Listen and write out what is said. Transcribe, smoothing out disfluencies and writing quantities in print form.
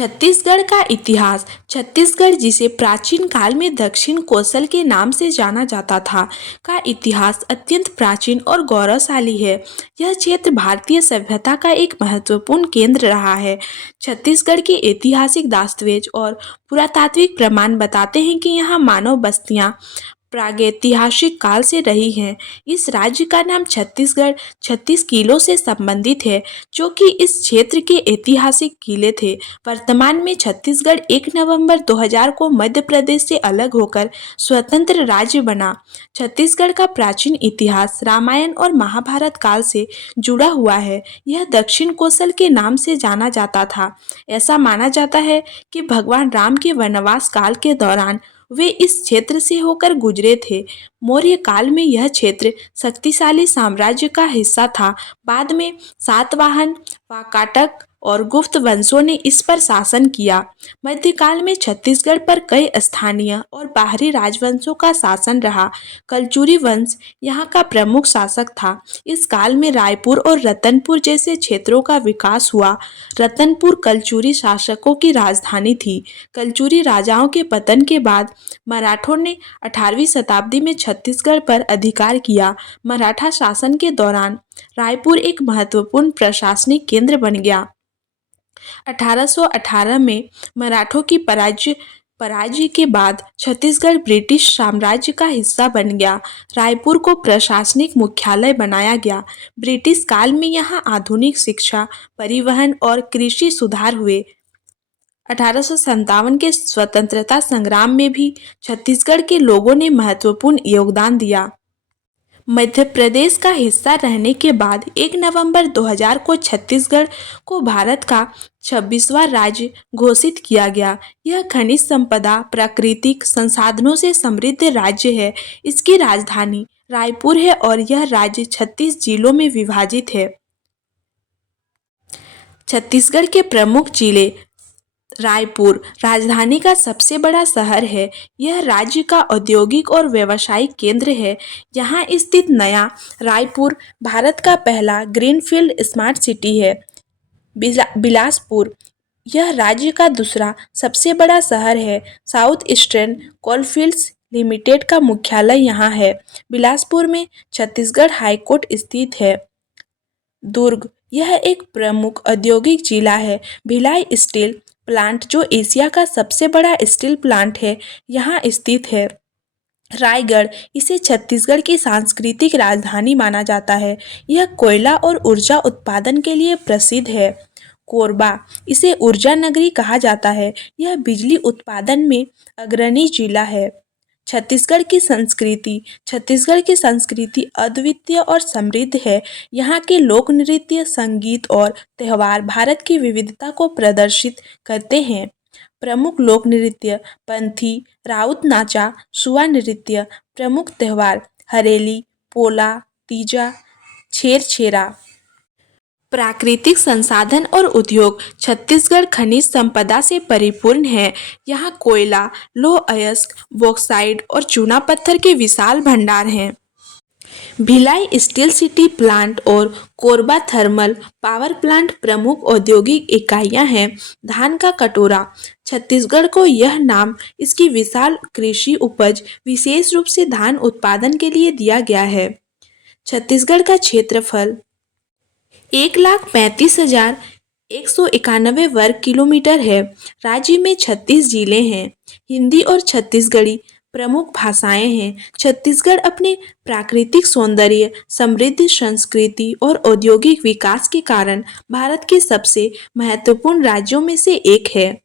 छत्तीसगढ़ का इतिहास। छत्तीसगढ़, जिसे प्राचीन काल में दक्षिण कोसल के नाम से जाना जाता था, का इतिहास अत्यंत प्राचीन और गौरवशाली है। यह क्षेत्र भारतीय सभ्यता का एक महत्वपूर्ण केंद्र रहा है। छत्तीसगढ़ के ऐतिहासिक दस्तावेज और पुरातात्विक प्रमाण बताते हैं कि यहाँ मानव बस्तियाँ प्रागैतिहासिक काल से रही हैं। इस राज्य का नाम छत्तीसगढ़ 36 किलों से संबंधित है, जो कि इस क्षेत्र के ऐतिहासिक किले थे। वर्तमान में छत्तीसगढ़ 1 नवंबर 2000 को मध्य प्रदेश से अलग होकर स्वतंत्र राज्य बना। छत्तीसगढ़ का प्राचीन इतिहास रामायण और महाभारत काल से जुड़ा हुआ है। यह दक्षिण कोसल के नाम से जाना जाता था। ऐसा माना जाता है कि भगवान राम के वनवास काल के दौरान वे इस क्षेत्र से होकर गुजरे थे। मौर्य काल में यह क्षेत्र शक्तिशाली साम्राज्य का हिस्सा था। बाद में सातवाहन, वाकाटक और गुप्त वंशों ने इस पर शासन किया। मध्यकाल में छत्तीसगढ़ पर कई स्थानीय और बाहरी राजवंशों का शासन रहा। कलचुरी वंश यहाँ का प्रमुख शासक था। इस काल में रायपुर और रतनपुर जैसे क्षेत्रों का विकास हुआ। रतनपुर कलचुरी शासकों की राजधानी थी। कलचुरी राजाओं के पतन के बाद मराठों ने 18वीं शताब्दी में छत्तीसगढ़ पर अधिकार किया। मराठा शासन के दौरान रायपुर एक महत्वपूर्ण प्रशासनिक केंद्र बन गया। 1818 में मराठों की पराजय के बाद छत्तीसगढ़ ब्रिटिश साम्राज्य का हिस्सा बन गया। रायपुर को प्रशासनिक मुख्यालय बनाया गया। ब्रिटिश काल में यहाँ आधुनिक शिक्षा, परिवहन और कृषि सुधार हुए। 1857 के स्वतंत्रता संग्राम में भी छत्तीसगढ़ के लोगों ने महत्वपूर्ण योगदान दिया। मध्य प्रदेश का हिस्सा रहने के बाद 1 नवंबर 2000 को छत्तीसगढ़ को भारत का 26वां राज्य घोषित किया गया। यह खनिज संपदा, प्राकृतिक संसाधनों से समृद्ध राज्य है। इसकी राजधानी रायपुर है और यह राज्य 36 जिलों में विभाजित है। छत्तीसगढ़ के राजधानी जिले रायपुर राजधानी का सबसे बड़ा शहर है। यह राज्य का औद्योगिक और व्यावसायिक केंद्र है। यहाँ स्थित नया रायपुर भारत का पहला ग्रीनफील्ड स्मार्ट सिटी है। बिलासपुर यह राज्य का दूसरा सबसे बड़ा शहर है। साउथ ईस्टर्न कोलफील्ड्स लिमिटेड का मुख्यालय यहाँ है। बिलासपुर में छत्तीसगढ़ हाईकोर्ट स्थित है। दुर्ग यह एक प्रमुख औद्योगिक जिला है। भिलाई स्टील प्लांट, जो एशिया का सबसे बड़ा स्टील प्लांट है, यहाँ स्थित है। रायगढ़ इसे छत्तीसगढ़ की सांस्कृतिक राजधानी माना जाता है। यह कोयला और ऊर्जा उत्पादन के लिए प्रसिद्ध है। कोरबा इसे ऊर्जा नगरी कहा जाता है। यह बिजली उत्पादन में अग्रणी जिला है। छत्तीसगढ़ की संस्कृति अद्वितीय और समृद्ध है। यहाँ के लोक नृत्य, संगीत और त्यौहार भारत की विविधता को प्रदर्शित करते हैं। प्रमुख लोक नृत्य पंथी, राउत नाचा, सुआ नृत्य। प्रमुख त्यौहार हरेली, पोला, तीजा, छेरछेरा। प्राकृतिक संसाधन और उद्योग। छत्तीसगढ़ खनिज संपदा से परिपूर्ण है। यहाँ कोयला, लौह अयस्क, बॉक्साइट और चूना पत्थर के विशाल भंडार हैं। भिलाई स्टील सिटी प्लांट और कोरबा थर्मल पावर प्लांट प्रमुख औद्योगिक इकाइयां हैं। धान का कटोरा। छत्तीसगढ़ को यह नाम इसकी विशाल कृषि उपज, विशेष रूप से धान उत्पादन के लिए दिया गया है। छत्तीसगढ़ का क्षेत्रफल 1,35,191 वर्ग किलोमीटर है। राज्य में 36 जिले हैं। हिंदी और छत्तीसगढ़ी प्रमुख भाषाएं हैं। छत्तीसगढ़ अपने प्राकृतिक सौंदर्य, समृद्ध संस्कृति और औद्योगिक विकास के कारण भारत के सबसे महत्वपूर्ण राज्यों में से एक है।